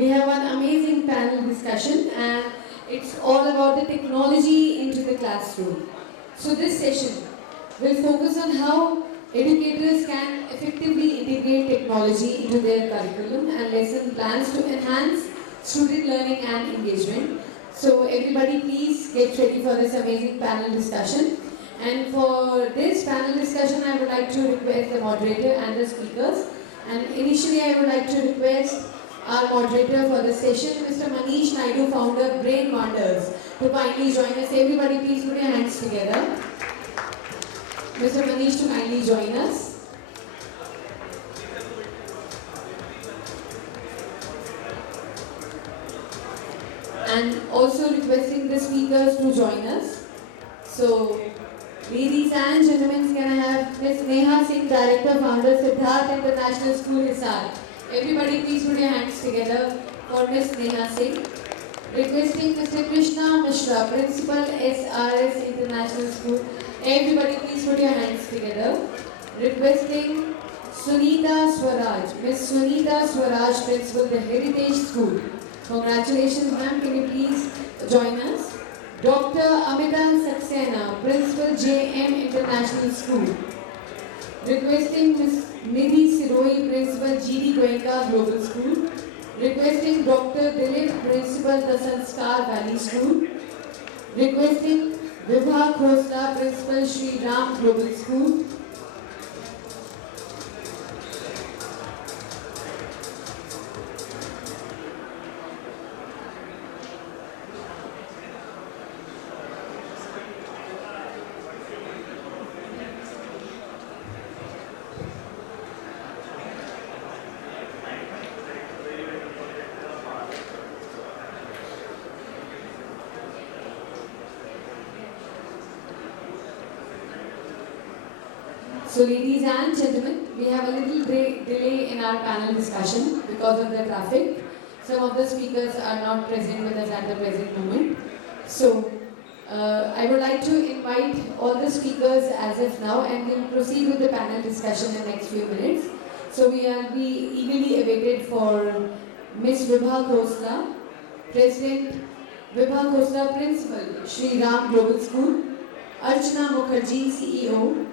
we have one amazing panel discussion and it's all about the technology into the classroom. So this session will focus on how educators can effectively integrate technology into their curriculum and lesson plans to enhance student learning and engagement. So everybody please get ready for this amazing panel discussion. And for this panel discussion, I would like to request the moderator and the speakers. And initially, I would like to request our moderator for the session, Mr. Manish Naidu, founder Brain Wonders, to kindly join us. Everybody, please put your hands together. Mr. Manish to kindly join us. And also requesting the speakers to join us. So, ladies and gentlemen, can I have Ms. Neha Singh, Director, Founder, Siddharth International School, Hisar. Everybody please put your hands together for Ms. Neha Singh. Requesting Mr. Krishna Mishra, Principal, SRS International School. Everybody please put your hands together. Requesting Sunita Swaraj, Ms. Sunita Swaraj, Principal, the Heritage School. Congratulations ma'am, can you please join us? Dr. Amita Saxena, Principal, JM International School. Requesting Ms. Nidhi Siroi, Principal, GD Goenka Global School. Requesting Dr. Dilip, Principal, the Sanskar Valley School. Requesting Vibha Khosla, Principal, Sri Ram Global School. So ladies and gentlemen, we have a little delay in our panel discussion because of the traffic. Some of the speakers are not present with us at the present moment. So I would like to invite all the speakers as of now and we'll proceed with the panel discussion in the next few minutes. So we will be eagerly awaited for Ms. Vibha Khosla, President, Vibha Khosla, Principal, Sri Ram Global School, Archana Mukherjee, CEO,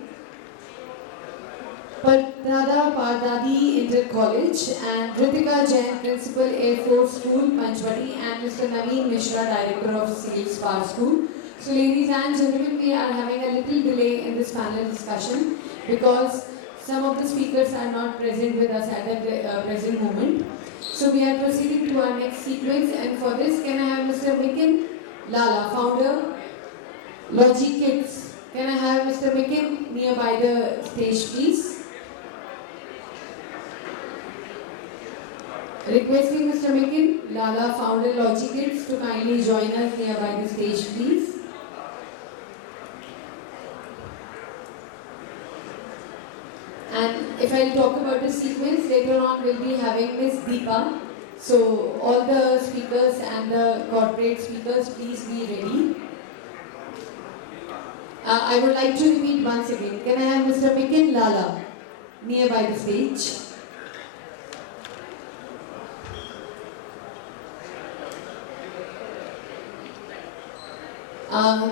Padada Pardadi Inter College, and Ritika Jain, Principal, Air Force School, Panchwati, and Mr. Naveen Mishra, Director of Civil Spar School. So ladies and gentlemen, we are having a little delay in this panel discussion because some of the speakers are not present with us at the present moment. So we are proceeding to our next sequence, and for this can I have Mr. Mikin Lala, Founder, Logic Kids. Can I have Mr. Mikin nearby the stage please? Requesting Mr. Mikin Lala, Founder, Logic Kids, to kindly join us nearby the stage please. And if I talk about the sequence, later on we'll be having Miss Deepa. So all the speakers and the corporate speakers, please be ready. I would like to repeat once again. Can I have Mr. Mikin Lala nearby the stage?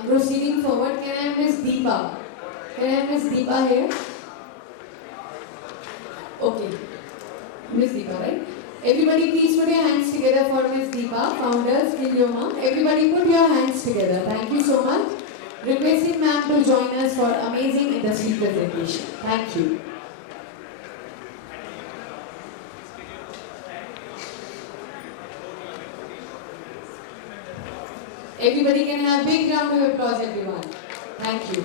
Proceeding forward, can I have Miss Deepa? Can I have Miss Deepa here? Okay, Miss Deepa, right? Everybody please put your hands together for Miss Deepa, Founder, Skillioma. Everybody put your hands together. Thank you so much. Requesting ma'am to join us for amazing industry presentation. Thank you. Everybody can have a big round of applause, everyone. Thank you.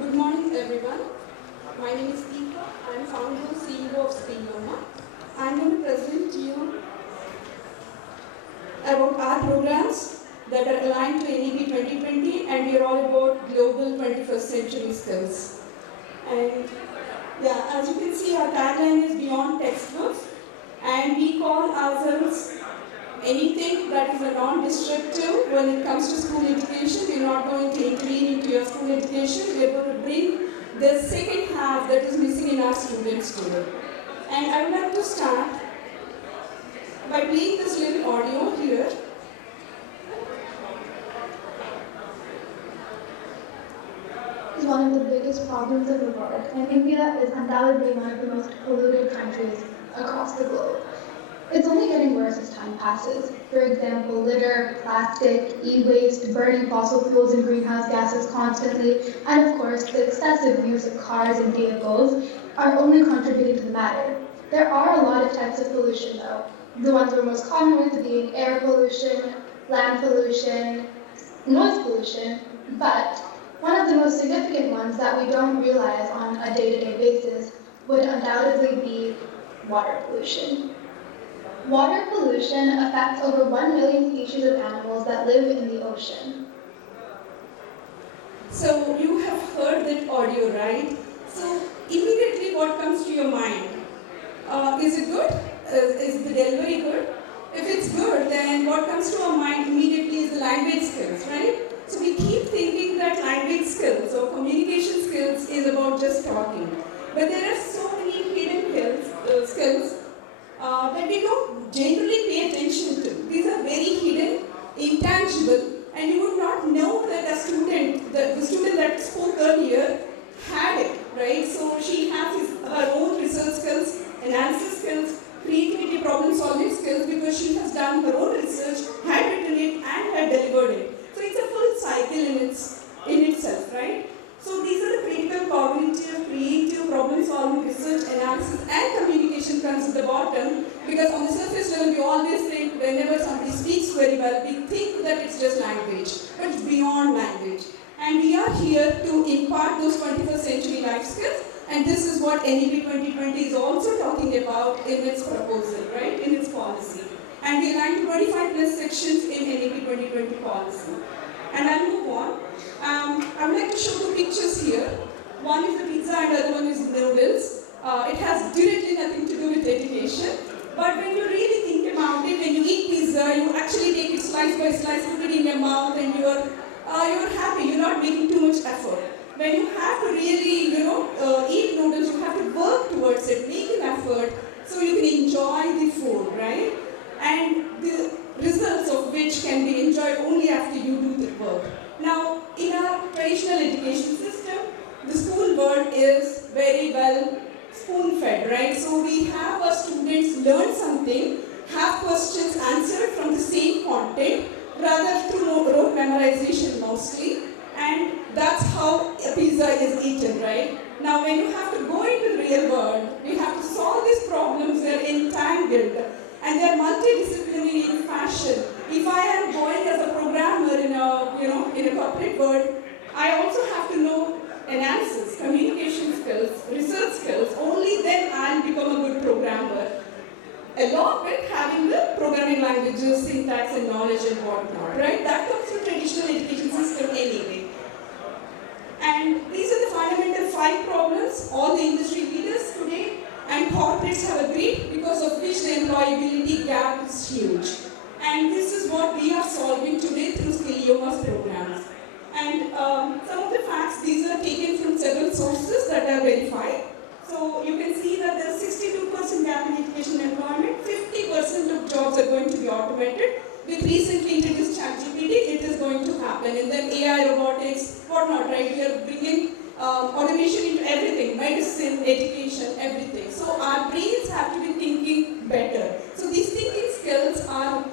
Good morning, everyone. My name is Deepa. I am founder and CEO of Skillioma. I am going to present to you about our programs that are aligned to NEP 2020, and we are all about global 21st century skills. And Yeah, as you can see, our tagline is beyond textbooks, and we call ourselves anything that is a non-destructive when it comes to school education. We're not going to intervene into your school education. We're going to bring the second half that is missing in our students today. And I would like to start by playing this little audio here. Is one of the biggest problems of the world, and India is undoubtedly one of the most polluted countries across the globe. It's only getting worse as time passes. For example, litter, plastic, e-waste, burning fossil fuels and greenhouse gases constantly, and of course, the excessive use of cars and vehicles are only contributing to the matter. There are a lot of types of pollution though. The ones we're most common with being air pollution, land pollution, noise pollution, but one of the most significant ones that we don't realize on a day-to-day basis would undoubtedly be water pollution. Water pollution affects over 1 million species of animals that live in the ocean. So you have heard that audio, right? So immediately what comes to your mind? Is it good? Is the delivery good? If it's good, then what comes to our mind immediately is the language skills, right? So we keep thinking that language skills or communication skills is about just talking. But there are so many hidden skills that we don't generally pay attention to. These are very hidden, intangible, and you would not know that a student, the student that spoke earlier, had it, right? So she has her own research skills, analysis skills, creativity, problem solving skills because she has done her own research, had written it, and had delivered it. So it's a full cycle in itself, right? So these are the critical cognitive, creative, problem solving, research, analysis, and communication comes at the bottom because on the surface level we always think whenever somebody speaks very well, we think that it's just language, but it's beyond language. And we are here to impart those 21st century life skills, and this is what NEP 2020 is also talking about in its proposal, right, in its policy. And we aligned to 25 plus sections in NEP 2020 policy. And I'll move on. I would like to show two pictures here. One is the pizza and the other one is noodles. It has directly nothing to do with education. But when you really think about it, when you eat pizza, you actually take it slice by slice, put it in your mouth, and you're happy. You're not making too much effort. When you have to really, eat noodles, you have to work towards it, make an effort, so you can enjoy the food, right? And the results of which can be enjoyed only after you do the work. Now, in our traditional education system, the school world is very well spoon-fed, right? So we have our students learn something, have questions answered from the same content, rather through rote memorization mostly, and that's how a pizza is eaten, right? Now, when you have to go into the real world, we have to solve these problems, they're entangled, and they're multidisciplinary in fashion. If I am going as a programmer in a corporate world, I also have to know analysis, communication skills, research skills. Only then I'll become a good programmer. Along with having the programming languages, syntax, and knowledge and whatnot, right? That comes from traditional education system anyway. And these are the fundamental 5 problems all the industry leaders today and corporates have agreed, because of which the employability gap is huge. And this is what we are solving today through Skillioma's programs. And some of the facts, these are taken from several sources that are verified. So you can see that there is 62% gap in education employment, 50% of jobs are going to be automated. With recently introduced ChatGPT, it is going to happen. And then AI, robotics, whatnot, right? We are bringing automation into everything, medicine, education, everything. So our brains have to be thinking better. So these thinking skills are,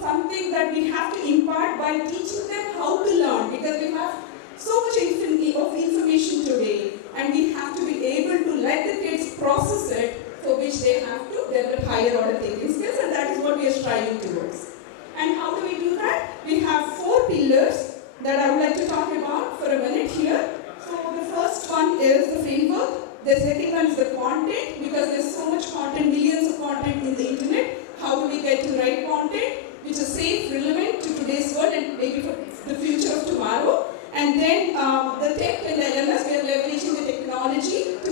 something that we have to impart by teaching them how to learn, because we have so much of information today, and we have to be able to let the kids process it, for which they have to develop higher order thinking skills, and that is what we are striving towards. And how do we do that? We have 4 pillars that I would like to talk about for a minute here. So the first one is the framework. The second one is the content, because there's so much content, millions of content in the internet. How do we get to the right content, which is safe, relevant to today's world and maybe for the future of tomorrow? And then the tech and the LMS, we are leveraging the technology to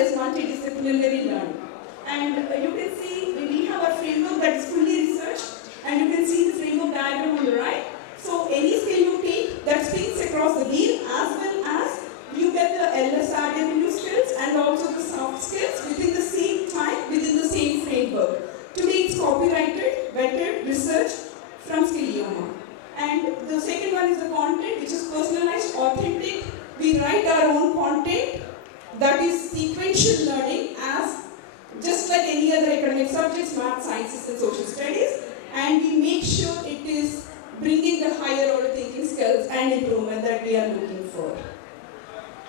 as multidisciplinary learning. And you can see we have a framework that is fully researched, and you can see the framework diagram on the right. So any skill you take that spins across the wheel, as well as you get the LSRW skills and also the soft skills within the same time, within the same framework. Today it's copyrighted, vetted, researched from Skillioma. And the second one is the content, which is personalized, authentic. We write our own content, that is sequential learning, as just like any other academic subjects, math, sciences, and social studies. And we make sure it is bringing the higher order thinking skills and improvement that we are looking for.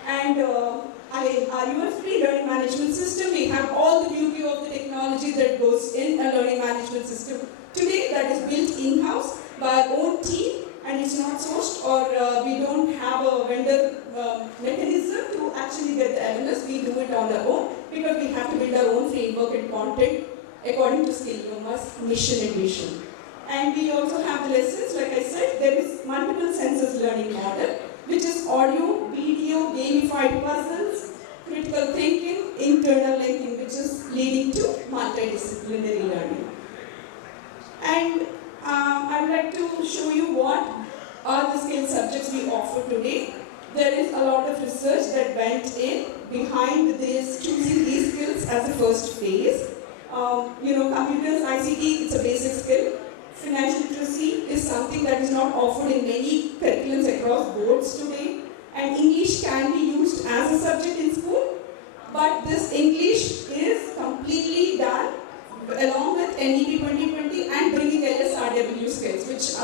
And our USP learning management system, we have all the beauty of the technology that goes in a learning management system today that is built in-house by our own team, and it's not sourced, or we don't have a vendor mechanism to actually get the LMS. We do it on our own because we have to build our own framework and content according to Skillioma's mission and vision. And we also have the lessons, like I said, there is multiple senses learning model, which is audio, video, gamified puzzles, critical thinking, internal thinking, which is leading to multidisciplinary learning. And I would like to show you what are the skill subjects we offer today. There is a lot of research that went in behind this, choosing these skills as the first phase. Computers, ICT, it's a basic skill. Financial literacy is something that is not offered in many curriculums across boards today. And English can be used as a subject in school, but this English is completely done along with NEP 2020 and bringing LSRW skills, which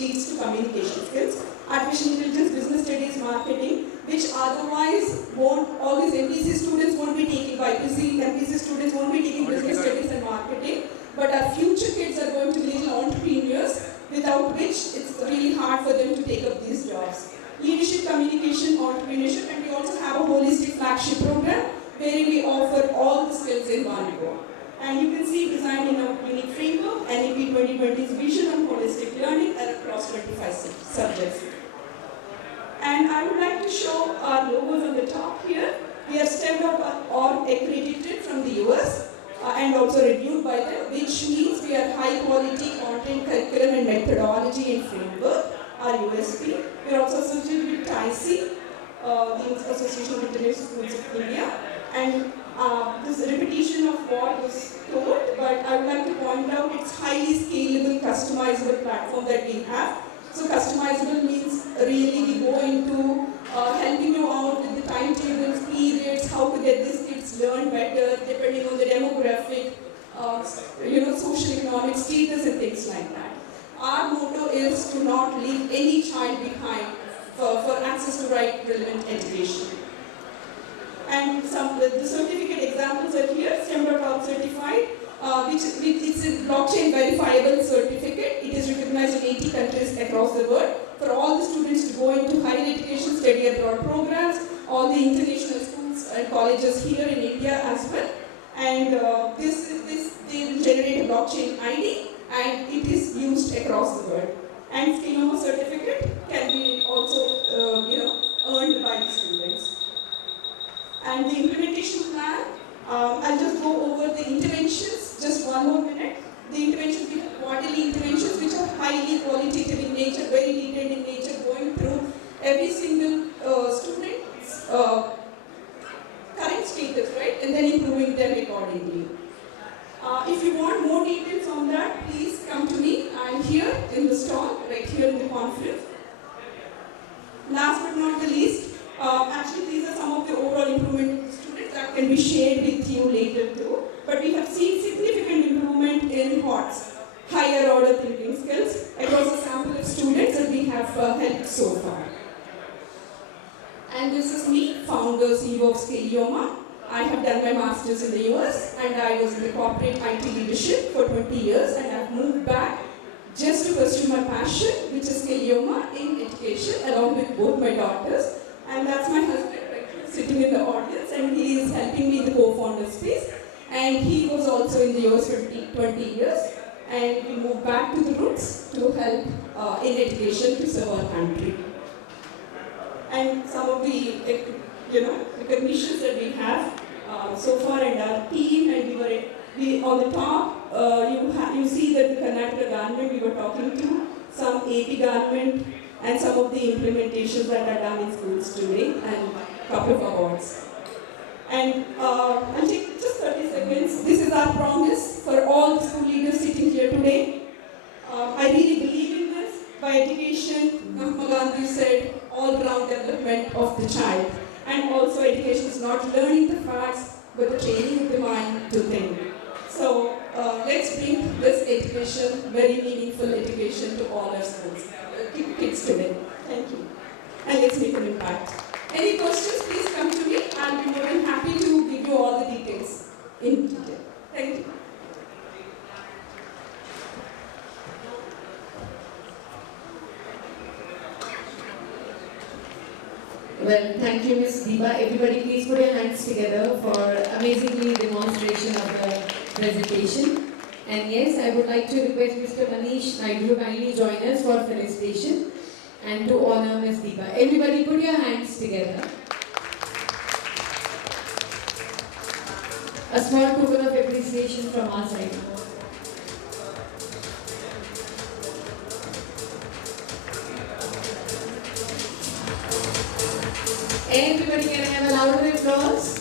leads to communication skills, artificial intelligence, business studies, marketing, which otherwise all these MPC students won't be taking, BPC, MPC students won't be taking business studies and marketing, but our future kids are going to be little entrepreneurs, without which it's really hard for them to take up these jobs. Leadership, communication, entrepreneurship, and we also have a holistic flagship program where we offer all the skills in one go. And you can see designed in a unique framework, NEP 2020's vision on holistic learning across 25 subjects. And I would like to show our logos on the top here. We are STEM.org accredited from the US and also reviewed by them, which means we are high quality content, curriculum and methodology and framework, our USP. We are also associated with TIC, the Association of International Schools of India. And this repetition of what was told, but I would like to point out it's highly scalable, customizable platform that we have. So customizable means really we go into helping you out with the timetables, periods, how to get these kids learn better, depending on the demographic, social economic status and things like that. Our motto is to not leave any child behind for access to right relevant education. And the certificate examples are here, STEM.org certified, which it's a blockchain verifiable certificate. It is recognized in 80 countries across the world for all the students to go into higher education, study abroad programs, all the international schools and colleges here in India as well. And they will generate a blockchain ID, and it is used across the world. And Skillioma certificate can be also earned by the students. And the implementation plan, I'll just go over the interventions, just one more minute. The interventions, we have quarterly interventions which are highly qualitative in nature, very detailed in nature, going through every single student's current status, right? And then improving them accordingly. If you want more details on that, please come to me. I'm here in the stall, right here in the conference. Last but not the least, actually these are some of the overall improvement students that can be shared with you later too. But we have seen significant improvement in HOTS, higher order thinking skills, across a sample of students that we have helped so far. And this is me, founder, CEO of Skillioma. I have done my master's in the US, and I was in the corporate IT leadership for 20 years, and I've moved back just to pursue my passion, which is Skillioma in education, along with both my daughters. And that's my husband, right, sitting in the audience, and he is helping me in the co-founder space. And he was also in the US for 20 years, and we moved back to the roots to help in education to serve our country. And some of the recognitions that we have, so far, and our team, and we on the top, you see that the Karnataka government we were talking to, some AP government, and some of the implementations that are done in schools today, and a couple of awards. And I'll take just 30 seconds. This is our promise for all the school leaders sitting here today. I really believe in this. By education, Mahatma Gandhi said, all-round development of the child. And also education is not learning the facts, but the training of the mind to think. So let's bring this education, very meaningful education, to all our schools, kids today. Thank you. And let's make an impact. Any questions, please come to me. I'll be more than happy to give you all the details in detail. Thank you. Well, thank you, Ms. Deepa. Everybody, please put your hands together for amazingly demonstration of the presentation. And yes, I would like to request Mr. Manish Naidu to kindly join us for felicitation and to honor Ms. Deepa. Everybody, put your hands together. A small token of appreciation from our side. Everybody, can I have a louder applause?